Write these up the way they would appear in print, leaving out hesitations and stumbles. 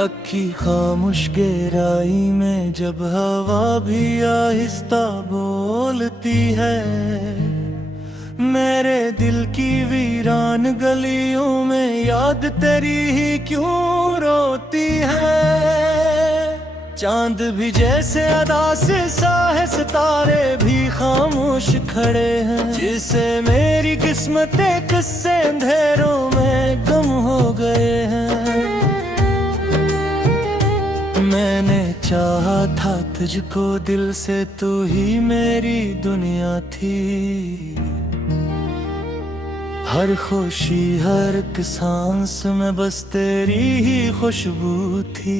अक्खी खामोश गहराई में जब हवा भी आहिस्ता बोलती है, मेरे दिल की वीरान गलियों में याद तेरी ही क्यों रोती है। चांद भी जैसे अदा से सा है, सितारे भी खामोश खड़े हैं, जिसे मेरी किस्मत किस्से अंधेरों में गुम हो गए हैं। मैंने चाहा था तुझको दिल से, तू ही मेरी दुनिया थी। हर खुशी हर एक सांस में बस तेरी ही खुशबू थी।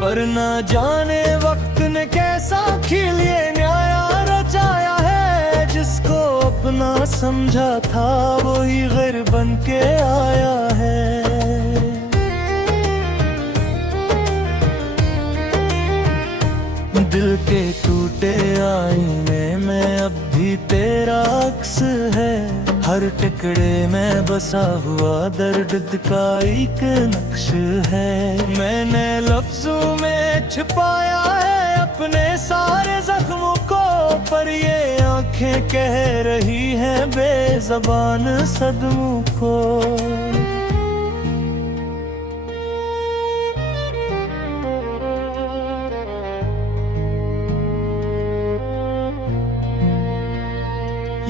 पर ना जाने वक्त ने कैसा खेल ये न्याया रचाया है, जिसको अपना समझा था वही गैर बन के आया है। दिल के टूटे आईने में अब भी तेरा अक्स है, हर टुकड़े में बसा हुआ दर्द का एक नक्श है। मैंने लफ्जों में छुपाया है अपने सारे जख्मों को, पर ये आंखें कह रही हैं बेज़बान सदमों को।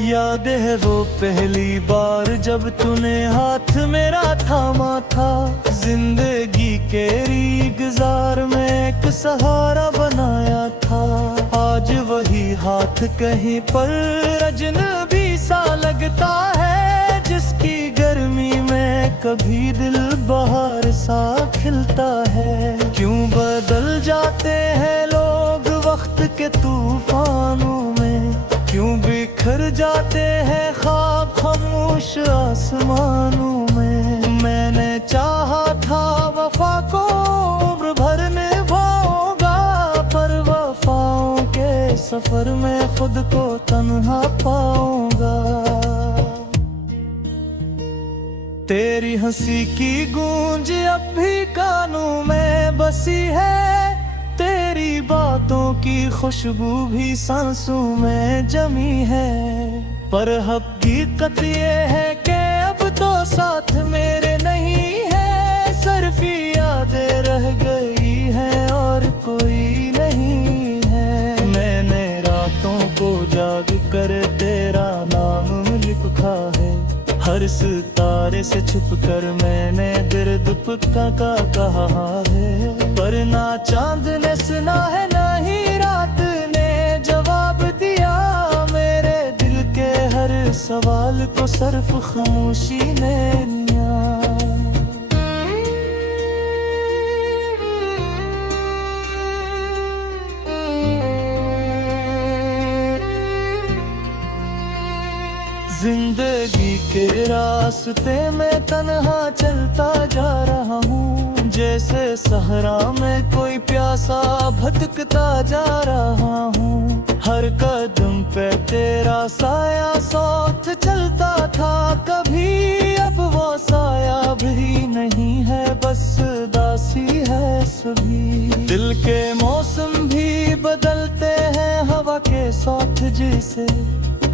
याद है वो पहली बार जब तूने हाथ मेरा थामा था, जिंदगी के रीगजार में एक सहारा बनाया था। आज वही हाथ कहीं पर अजनबी सा लगता है, जिसकी गर्मी में कभी दिल बहार सा खिलता है। क्यों बदल जाते हैं लोग वक्त के तूफानों में, क्यों बिखर जाते हैं ख्वाब खामोश आसमानों में। मैंने चाहा था वफा को उम्र भर निभाऊंगा, पर वफाओं के सफर में खुद को तन्हा पाऊंगा। तेरी हंसी की गूंज अब भी कानों में बसी है, तेरी बातों की खुशबू भी सांसों में जमी है। पर हकीकत ये है कि अब तो साथ मेरे नहीं है, सिर्फ यादें रह गई हैं और कोई नहीं है। मैंने रातों को जाग कर तेरा नाम लिखा है, हर सितारे से छुप कर मैंने दर्द पक्का का कहा है। पर ना चांद ने सुना है ना ही रात ने जवाब दिया, मेरे दिल के हर सवाल को सिर्फ खामोशी ने लिया। जिंदगी के रास्ते में तन्हा चलता जा रहा हूँ, जैसे सहरा में कोई प्यासा भटकता जा रहा हूँ। हर कदम पे तेरा साया साथ चलता था कभी, अब वो साया भी नहीं है, बस दासी है सभी। दिल के मौसम भी बदलते हैं हवा के साथ जैसे,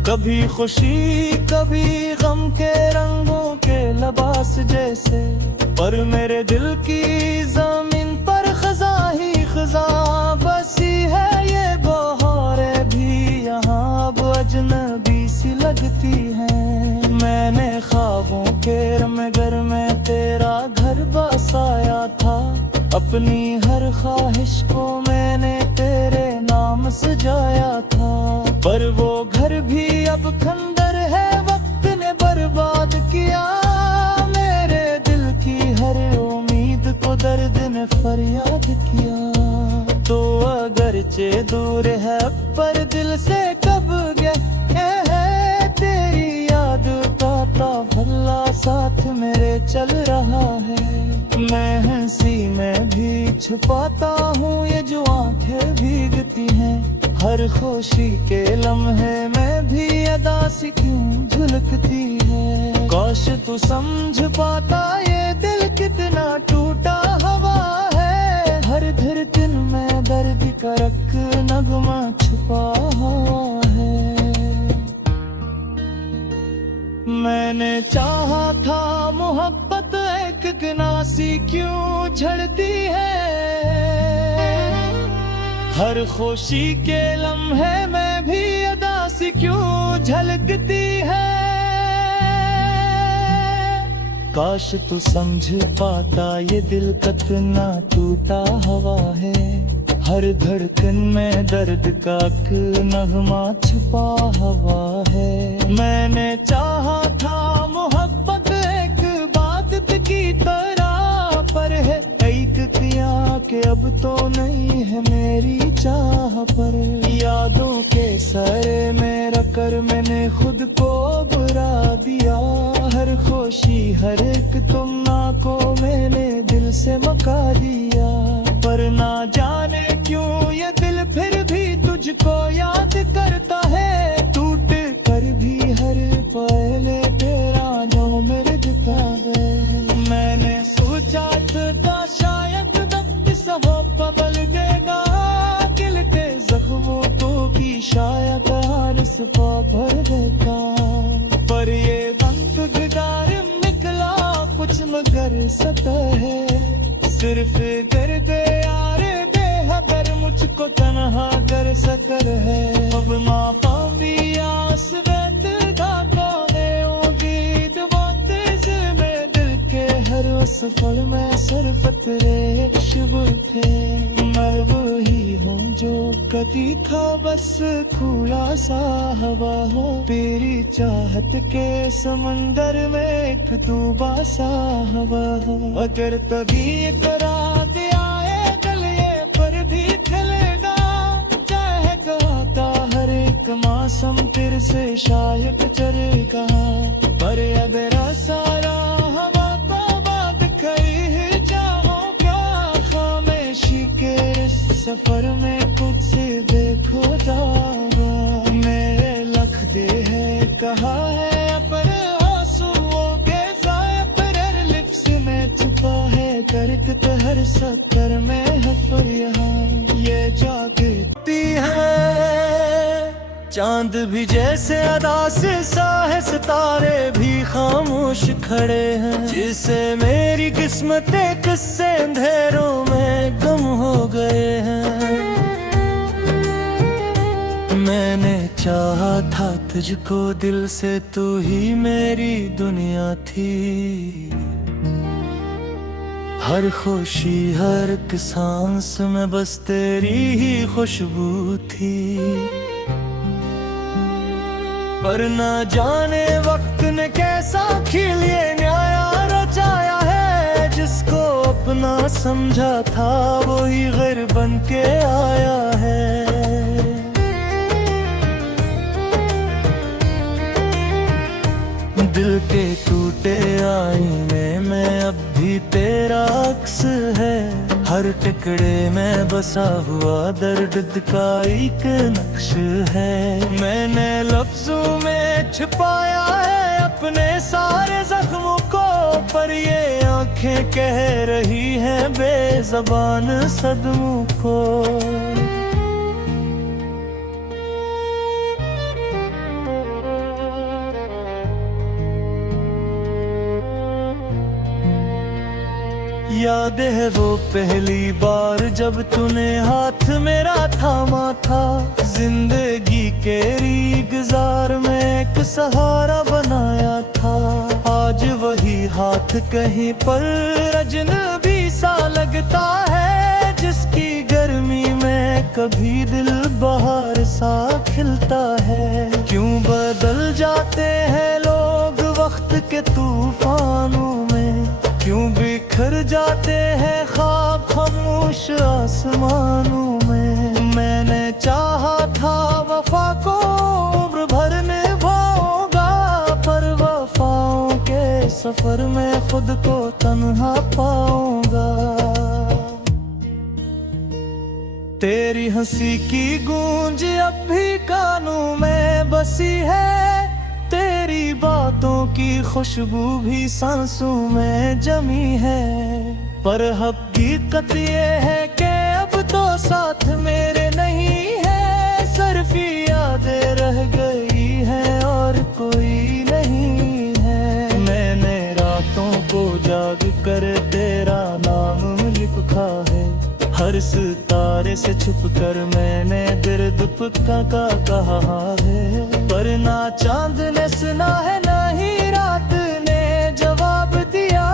कभी खुशी कभी गम के रंगों के लिबास जैसे। पर मेरे दिल की जमीन पर खजा ही खजा बसी है, ये बहारें भी यहाँ अब अजनबी सी लगती हैं। मैंने ख्वाबों के रमगर में तेरा घर बसाया था, अपनी हर ख्वाहिश को मैंने तेरे नाम सजाया था। पर वो घर भी अब खंडर है, वक्त ने बर्बाद किया मेरे दिल की हर उम्मीद को, दर्द ने फरियाद किया। तो अगरचे दूर है पर दिल से कब गए है, तेरी याद का भला साथ मेरे चल रहा है। मैं हंसी में भी छुपाता हूँ ये जो आंखें भीगती हैं, हर खुशी के लम्हे में भी अदा सी क्यों झलकती है। काश तू समझ पाता ये दिल कितना टूटा हुआ है। हर धड़कन में दर्द का रक नगमा छुपा हुआ है। मैंने चाहा था मोहब्बत एक गनासी क्यों झड़ती है। हर खुशी के लम्हे में भी अदा सी क्यों झलकती है। काश तू समझ पाता ये दिल कितना टूटा हुआ है। हर धड़कन में दर्द का एक नगमा छुपा हुआ है। मैंने चाहा था मोहब्बत एक इबादत की तरह, पर है एक किया कि अब तो नहीं है मेरी चाह पर। यादों के सरे में रखकर मैंने खुद को बुरा दिया। हर खुशी हर एक तुमना को मैंने दिल से मका दिया। पर ना जाने क्यों ये दिल फिर भी तुझको याद करता है। टूट कर भी हर पहले तेरा जो मेरे दिखा है। मैंने सोचा था शायद वक्त सब बदल देगा। दिल के जख्मों को भी शायद हर सुबह भर देगा। पर ये वक्त गुजार निकला कुछ मगर सतह है। सिर्फ कर दे यार बेहतर मुझको तन्हा कर सकर है। अब माँ पावी आस बैठ गाता है उम्मीद बहुत में दिल के हर सफर में सिर्फ तेरे शुभ थे। मैं वही हूँ जो कभी था बस खुला सा हवा हो। तेरी चाहत के समंदर में एक डूबा सा हवा हो। अगर तभी एक रात आए गलिए पर भी खिलेगा। चाहे कहता हर एक मौसम तेरे से शायद चलेगा। पर अब सारा हवा तो बात कही ही जाओ क्या। खामोशी के इस सफर में कुछ से देखो जाओ। मेरे लख दे है कहा है पर आंसुओं के जाए पर लिप्स में छुपा है। करत हर सफर में है पर यहाँ ये जागती है। चांद भी जैसे अदा से सा है, सितारे भी खामोश खड़े हैं। जिसे मेरी किस्मत किससे अंधेरों में गुम हो गए हैं। मैंने चाहा था तुझको दिल से, तू ही मेरी दुनिया थी। हर खुशी हर एक सांस में बस तेरी ही खुशबू थी। पर ना जाने वक्त ने कैसा खेल ये न्याया रचाया है। जिसको अपना समझा था वो ही गैर बन के आया है। दिल के टूटे आईने में अब भी तेरा अक्स है। हर टुकड़े में बसा हुआ दर्द का एक नक्श है। मैंने लफ्जों में छुपाया है अपने सारे जख्मों को। पर ये आंखें कह रही हैं बेज़बान सदमों को। याद है वो पहली बार जब तूने हाथ मेरा थामा था। जिंदगी के गुजार में एक सहारा बनाया था। आज वही हाथ कहीं पर अजनबी सा लगता है। जिसकी गर्मी में कभी दिल बहार सा खिलता है। क्यों बदल जाते हैं लोग वक्त के तूफानों में। क्यों बिखर जाते हैं ख्वाब खामोश आसमानों में। मैंने चाहा था वफा को उम्र भर निभाऊंगा। पर वफाओं के सफर में खुद को तन्हा पाऊंगा। तेरी हंसी की गूंज अब भी कानों में बसी है, तेरी बातों की खुशबू भी सांसों में जमी है। पर हकीकत ये है कि अब तो साथ मेरे नहीं है, सिर्फ यादें रह गई हैं और कोई नहीं है। मैंने रातों को जाग कर तेरा नाम लिखा है, हर सितारे से छुप कर मैंने दर्द पक्का का कहा है। पर ना चांद ने सुना है ना ही रात ने जवाब दिया,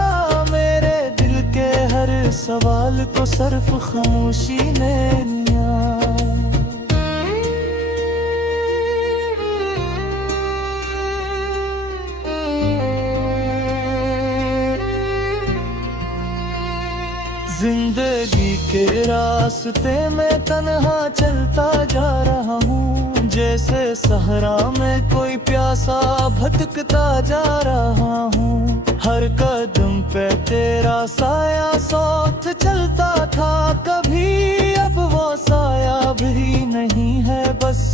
मेरे दिल के हर सवाल को सिर्फ खामोशी ने लिया। जिंदगी के रास्ते में तन्हा चलता जा रहा हूँ, जैसे सहरा में कोई प्यासा भटकता जा रहा हूँ। हर कदम पे तेरा साया साथ चलता था कभी, अब वो साया भी नहीं है, बस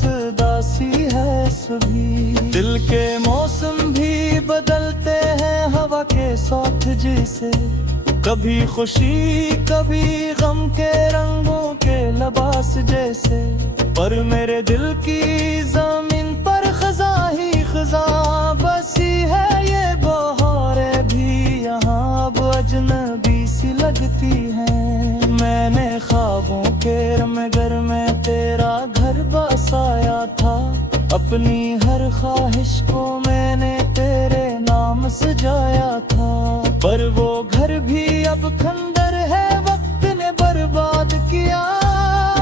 दासी है सभी। दिल के मौसम भी बदलते हैं हवा के साथ जैसे, कभी खुशी कभी गम के रंगों के लिबास जैसे। पर मेरे दिल की जमीन पर खजा ही खजा बसी है, ये बहारें भी यहाँ अब अजनबी सी लगती हैं। मैंने ख्वाबों के रमगर में तेरा घर बसाया था, अपनी हर ख्वाहिश को मैंने तेरे नाम सजाया था। पर वो घर भी अब खंडर है, वक्त ने बर्बाद किया,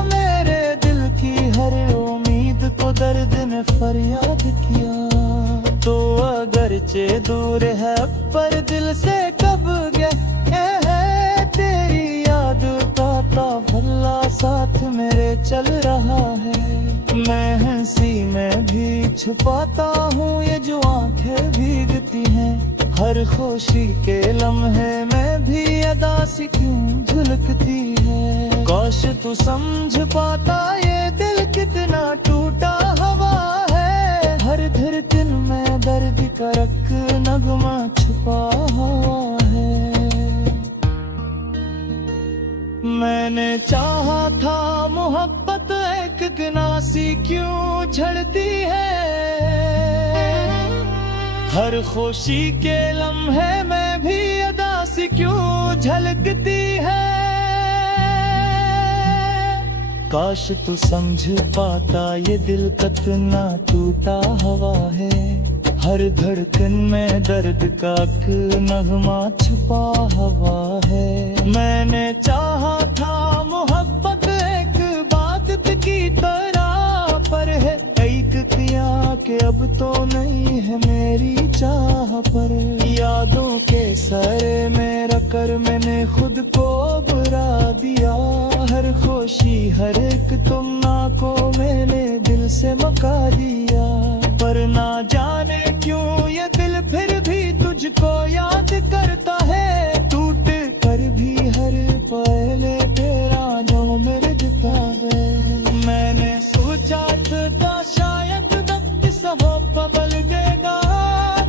मेरे दिल की हर उम्मीद को दर्द ने फरियाद किया। तो अगरचे दूर है पर दिल से कब गए है, तेरी याद का भला साथ मेरे चल रहा है। मैं हंसी में भी छुपाता हूँ ये जो आंखें भीगती हैं, हर खुशी के लम्हे में भी अदा सी क्यों झलकती है। काश तू समझ पाता ये दिल कितना टूटा हुआ है, हर धड़कन में दर्द का रख नगमा छुपा हुआ है। मैंने चाहा था मोहब्बत एक गनासी क्यों झड़ती है, हर खुशी के लम्हे में भी अदा सी क्यों झलकती है। काश तू समझ पाता ये दिल कितना टूटा हुआ है, हर धड़कन में दर्द का नगमा छुपा हुआ है। मैंने चाहा था मोहब्बत एक इबादत की तरह, पर है एक किया कि अब तो नहीं है मेरी चाह पर। यादों के सरे में रखकर मैंने खुद को बुरा दिया, हर खुशी हर एक तुमना को मैंने दिल से मका दिया। पर ना जाने क्यों ये दिल फिर भी तुझको याद करता है, टूट कर भी हर पहले तेरा जो मेरे जिता है। मैंने सोचा था शायद वक्त सब बदल देगा,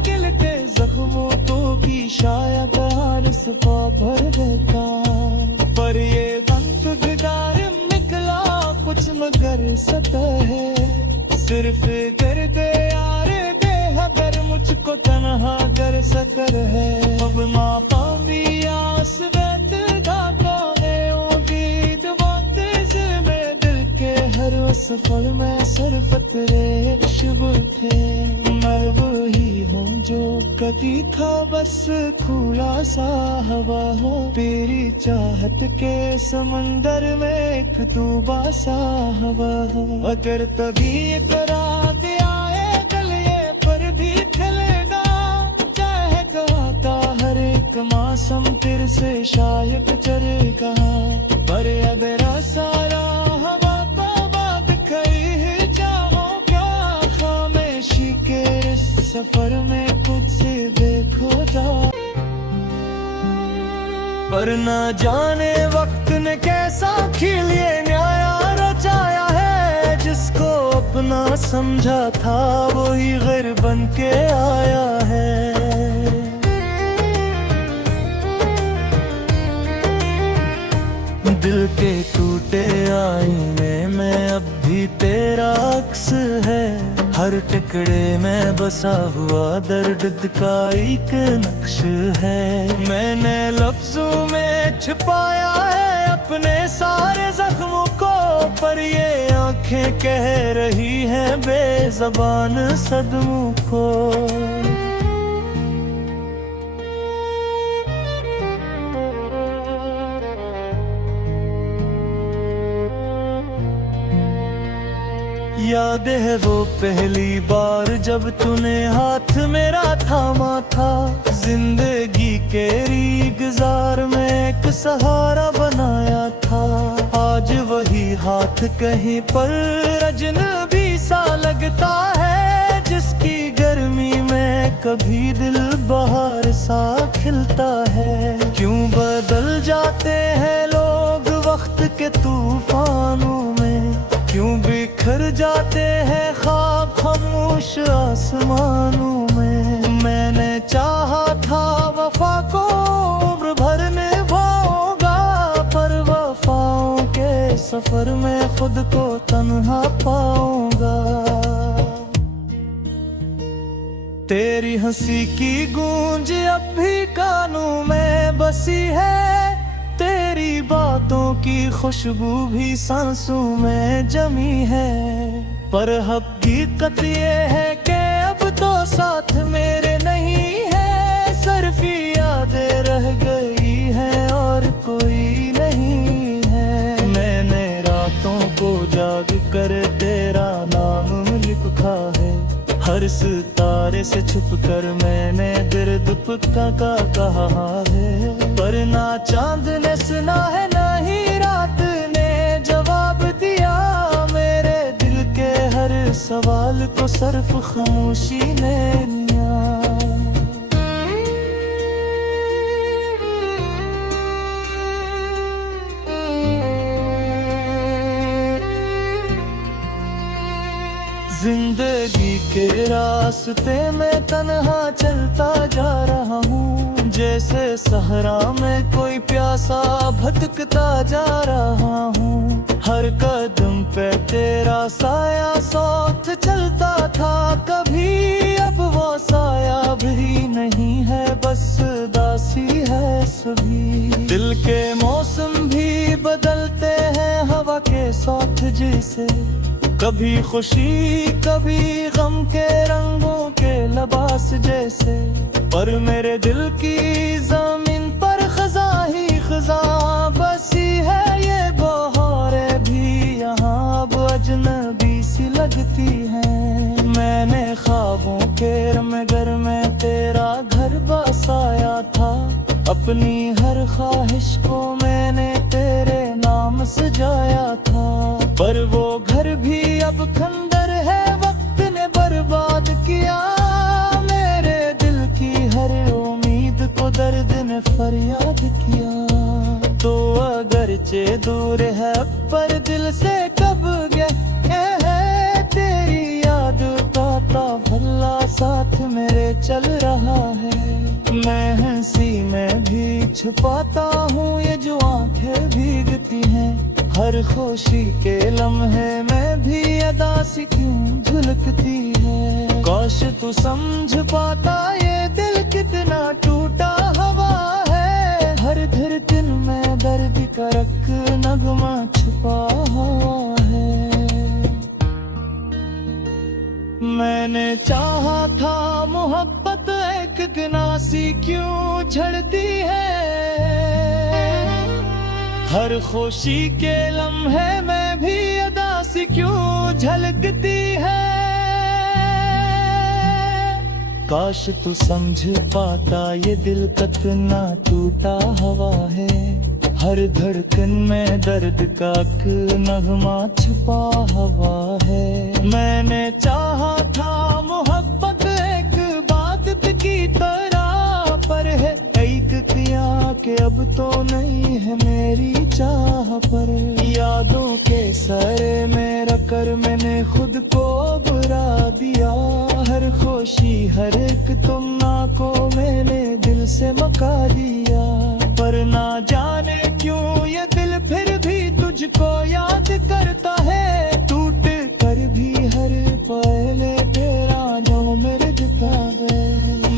दिल के जख्मों को भी शायद हर सफा भर देता। पर ये वक्त गुजार निकला कुछ मगर सतह है, सिर्फ दर्द यार दे अगर मुझको तन्हा कर सकर है। अब माँ पावी आस बैत घाटों में उम्मीद वक्त में दिल के हर सफल में सरफत रे शुभ थे। मैं वही हूँ जो कभी था बस खुला सा हवा हो, तेरी चाहत के समंदर में एक डूबा सा हवा हो। अगर तभी एक रात आए गलिए पर भी खिलेगा, चाहे गाता हर एक मौसम तेरे से शायद चलेगा। पर अगर सारा हवा को बात कही जाओ, क्या खामोशी के इस सफर में खुद से देखो जा। पर न जाने वक्त ने कैसा खिलिए न्याया समझा था वही घर बन के आया है। दिल के टूटे आईने में अब भी तेरा अक्स है। हर टुकड़े में बसा हुआ दर्द का एक नक्श है। मैंने लफ्जों में छुपाया है अपने सारे जख्मों को, पर ये आंखें कह रही हैं बेज़बान सदमों को। याद है वो पहली बार जब तूने हाथ मेरा थामा था। जिंदगी के रीगज़ार में एक सहारा बनाया था। आज वही हाथ कहीं पर अजनबी सा लगता है, जिसकी गर्मी में कभी दिल बहार सा खिलता है। क्यों बदल जाते हैं लोग वक्त के तूफानों में, क्यों बिखर जाते हैं ख्वाब खामोश आसमानों में। मैंने चाहा था वफा को उम्र भर निभाऊंगा, पर वफाओं के सफर में खुद को तन्हा पाऊंगा। तेरी हंसी की गूंज अब भी कानों में बसी है, तेरी बातों की खुशबू भी सांसों में जमी है। पर हकीकत ये है कि अब तो साथ मेरे नहीं है, सिर्फ यादें रह गई हैं और कोई नहीं है। मैंने रातों को जाग कर तेरा नाम लिखा है, हर सितारे से छुप कर मैंने दर्द पुक्का का कहा है। पर ना चांद ने सुना है ना ही रात ने जवाब दिया, मेरे दिल के हर सवाल को सिर्फ खामोशी ने लिया। जिंदगी के रास्ते में तन्हा चलता जा रहा हूँ, जैसे सहरा में कोई प्यासा भटकता जा रहा हूँ। हर कदम पे तेरा साया साथ चलता था कभी, अब वो साया भी नहीं है, बस दासी है सभी। दिल के मौसम भी बदलते हैं हवा के साथ जैसे, कभी खुशी कभी गम के रंगों के लिबास जैसे। पर मेरे दिल की जमीन पर खज़ा ही खज़ा बसी है, ये बहारें भी यहाँ अब अजनबी सी लगती हैं। मैंने ख्वाबों के रमगर में तेरा घर बसाया था, अपनी हर ख्वाहिश को मैंने तेरे नाम सजाया था। पर वो घर भी अब खंडर है, वक्त ने बर्बाद किया मेरे दिल की हर उम्मीद को दर्द ने फरियाद किया। तो अगरचे दूर है पर दिल से कब गए है, तेरी याद का भला साथ मेरे चल रहा है। मैं हंसी में भी छुपाता हूँ ये जो आंखें भीगती हैं, हर खुशी के लम्हे में भी अदा सी क्यों झलकती है। काश तू समझ पाता ये दिल कितना टूटा हुआ है, हर धड़कन में दर्द का रख नगमा छुपा हुआ है। मैंने चाहा था मोहब्बत एक गनासी क्यों झड़ती है, हर खुशी के लम्हे में भी अदा सी क्यों झलकती है। काश तू समझ पाता ये दिल कितना टूटा हुआ है, हर धड़कन में दर्द का नगमा छुपा हुआ है। मैंने चाहा था मोहब्बत एक इबादत की तरह, पर है एक किया कि अब तो नहीं है मेरी चाह पर। यादों के सरे में रखकर मैंने खुद को की हर एक तुमना को मैंने दिल से मका दिया। पर ना जाने क्यों ये दिल फिर भी तुझको याद करता है। टूट कर भी हर पहले तेरा जो मेरे दिखा है।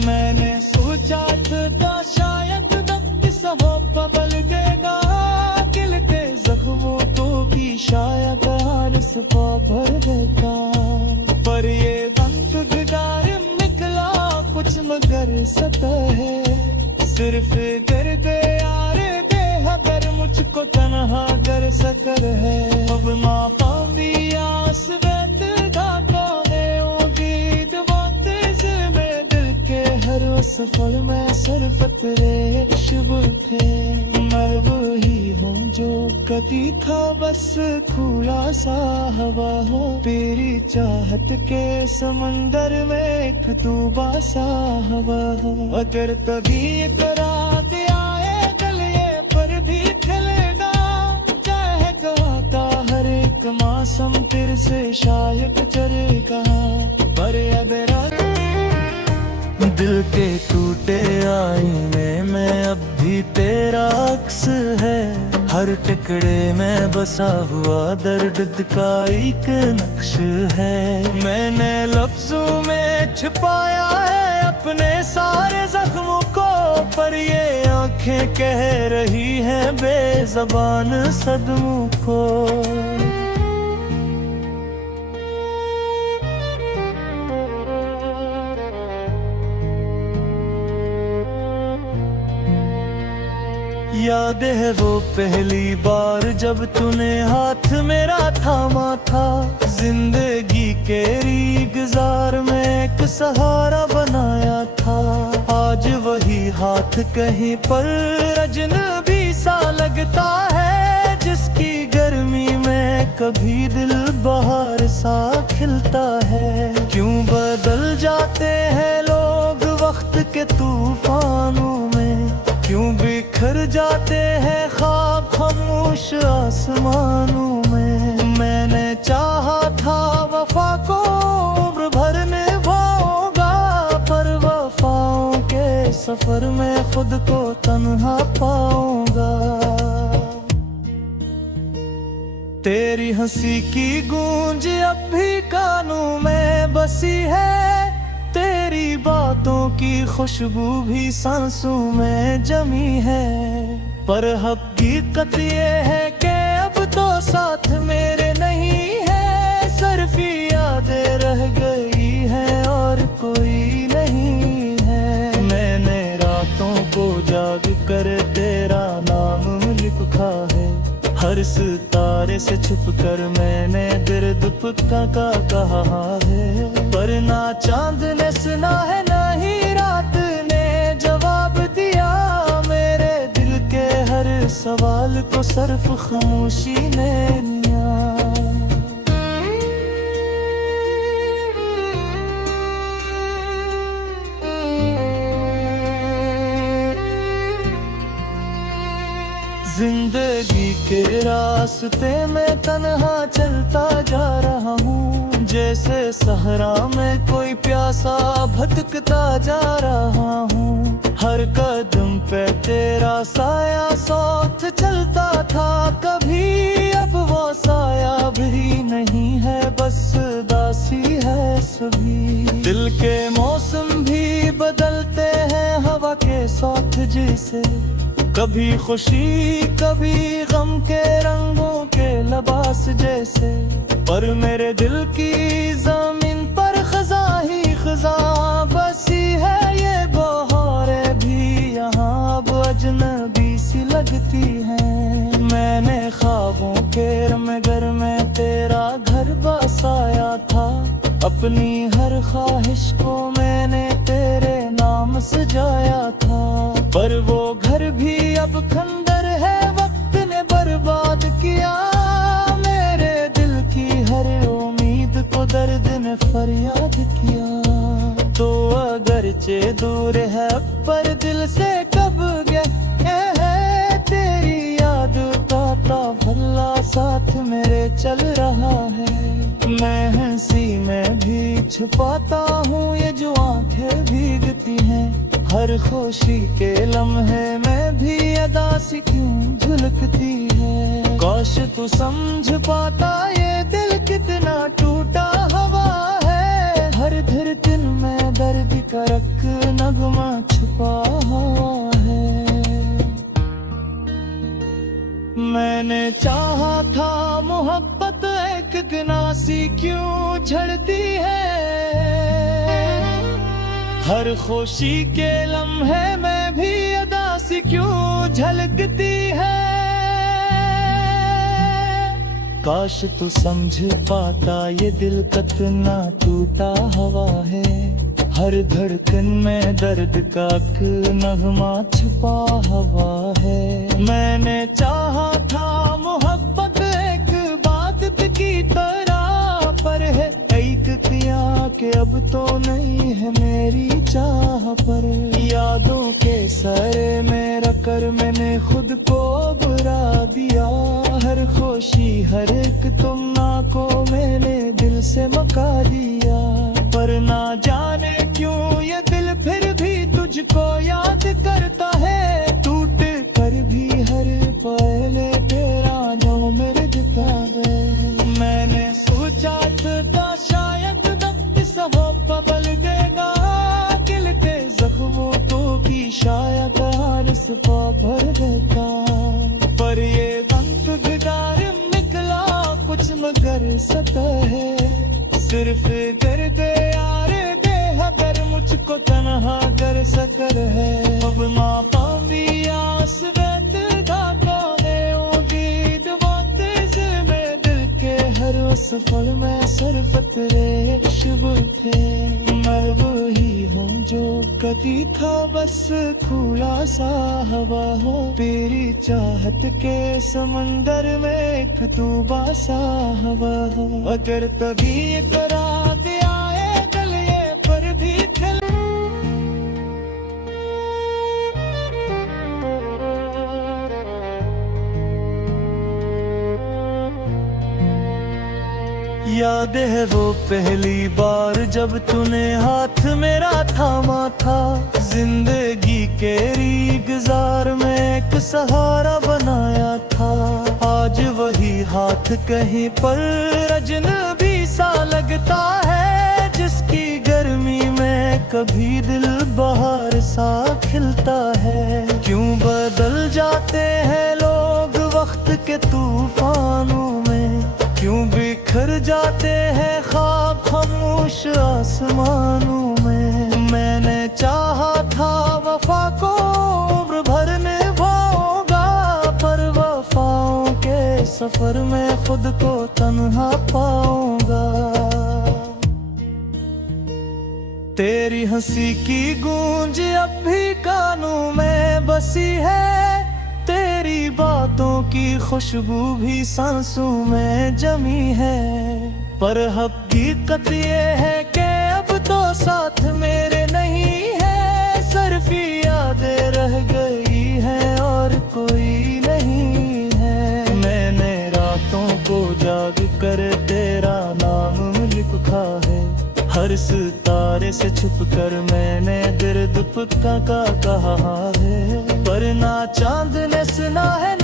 मैंने सोचा था शायद वक्त सब बदल देगा। दिल के जख्मों को भी शायद हारस को भर देगा। पर ये वक्त बिगाड़ निकला कुछ मगर सतह है। सिर्फ कर दे यार बेहतर मुझको तन्हा कर सकर है। अब माँ पावी आस वेत घाटा है उम्मीद वक्त में दिल के हर सफर में सरफत रे शुभ थे। मैं वही हूँ जो कभी था बस खुला सा हवा हो। तेरी चाहत के समंदर में एक डूबा सा हवा हो। अगर कभी रात आए गलिए पर भी खिलेगा। चाहे गाता हर एक मौसम फिर से शायद चलेगा। पर अब दिल के टूटे आईने में अब भी तेरा अक्स है। हर टुकड़े में बसा हुआ दर्द का एक नक्श है। मैंने लफ्जों में छुपाया है अपने सारे जख्मों को। पर ये आंखें कह रही हैं बेज़बान सदमों को। याद है वो पहली बार जब तूने हाथ मेरा थामा था। जिंदगी के रीगजार में एक सहारा बनाया था। आज वही हाथ कहीं पर अजनबी सा लगता है। जिसकी गर्मी में कभी दिल बहार सा खिलता है। क्यों बदल जाते हैं लोग वक्त के तूफानों में। क्यों बिखर जाते हैं ख्वाब खामोश आसमानों में। मैंने चाहा था वफा को उम्र भर निभाऊंगा। पर वफाओं के सफर में खुद को तन्हा पाऊंगा। तेरी हंसी की गूंज अब भी कानों में बसी है। तेरी बातों की खुशबू भी सांसों में जमी है। पर हकीकत ये है कि अब तो साथ मेरे नहीं है। सिर्फ यादें रह गई हैं और कोई नहीं है। मैंने रातों को जाग कर तेरा नाम लिखा है। हर सितारे से छुप कर मैंने दर्द पुक्का का कहा है। पर ना चांद ने सुना है ना ही रात ने जवाब दिया। मेरे दिल के हर सवाल को सिर्फ खामोशी ने लिया। जिंदगी के रास्ते में तन्हा चलता जा रहा हूँ। जैसे सहरा में कोई प्यासा भटकता जा रहा हूँ। हर कदम पे तेरा साया साथ चलता था कभी। अब वो साया भी नहीं है बस दासी है सभी। दिल के मौसम भी बदलते हैं हवा के साथ जैसे। कभी खुशी कभी गम के रंगों के लिबास जैसे। पर मेरे दिल की जमीन पर खजा ही खजा बसी है। ये बहारें भी यहाँ अब अजनबी सी लगती हैं। मैंने ख्वाबों के रमगर में तेरा घर बसाया था। अपनी हर ख्वाहिश को मैंने तेरे नाम सजाया था। पर वो घर भी अब खंडर है वक्त ने बर्बाद किया। मेरे दिल की हर उम्मीद को दर्द ने फरियाद किया। तो अगरचे दूर है पर दिल से कब गया है। तेरी याद का भला साथ में मेरे चल रहा है। मैं हंसी में भी छुपाता हूँ ये जो आंखें भीगती हैं। हर खुशी के लम्हे में भी अदा सी क्यों झलकती है। काश तू समझ पाता ये दिल कितना टूटा हुआ है। हर धड़कन में दर्द का रख नगमा छुपा हुआ है। मैंने चाहा था मोहब्बत एक गनासी क्यों झड़ती है। हर खुशी के लम्हे में भी अदा सी क्यों झलकती है। काश तू समझ पाता ये दिल कितना टूटा हुआ है। हर धड़कन में दर्द का नगमा छुपा हुआ है। मैंने चाहा था मोहब्बत एक इबादत की तरह, पर है एक किया कि अब तो नहीं है मेरी चाह पर। यादों के सरे में रखकर मैंने खुद को बुरा दिया। हर खुशी हर एक तुमना को मैंने दिल से मका दिया। पर ना जाने क्यों ये दिल फिर भी तुझको याद करता है। टूट कर भी हर पहले तेरा नाम मेरे दिखा है। मैंने सोचा था शायद वक्त सब बदल देगा। दिल के जख्मों को भी शायद हारस पा भर देता। पर ये वक्त गुजार निकला कुछ मगर सता है। सिर्फ दर्द यार दे अगर मुझको तन्हा कर सकर है। अब माँ पावी आस बैठ घाटों में उम्मीद वक्त में दिल के हर सफल में सरफत रे शुभ थे। मैं वही हूँ जो कभी था बस खुला सा हवा हो। तेरी चाहत के समंदर में एक डूबा सा हवा हो। अगर तभी करात आए गलिए पर भी खिल। याद है वो पहली बार जब तूने हाथ मेरा थामा था। जिंदगी के रीगजार में एक सहारा बनाया था। आज वही हाथ कहीं पर अजनबी सा लगता है। जिसकी गर्मी में कभी दिल बहार सा खिलता है। क्यों बदल जाते हैं लोग वक्त के तूफानों में। क्यों बिखर जाते हैं ख्वाब खामोश आसमानों में। मैंने चाहा था वफा को उम्र भर निभाऊंगा। पर वफाओं के सफर में खुद को तन्हा पाऊंगा। तेरी हंसी की गूंज अब भी कानों में बसी है। तेरी बातों की खुशबू भी सांसों में जमी है। पर हकीकत ये है कि अब तो साथ मेरे नहीं है। सिर्फ यादें रह गई हैं और कोई नहीं है। मैंने रातों को जाग कर तेरा नाम लिखा है। हर सितारे से छुप कर मैंने दर्द पक्का का कहा है। पर ना चांद ने सुना है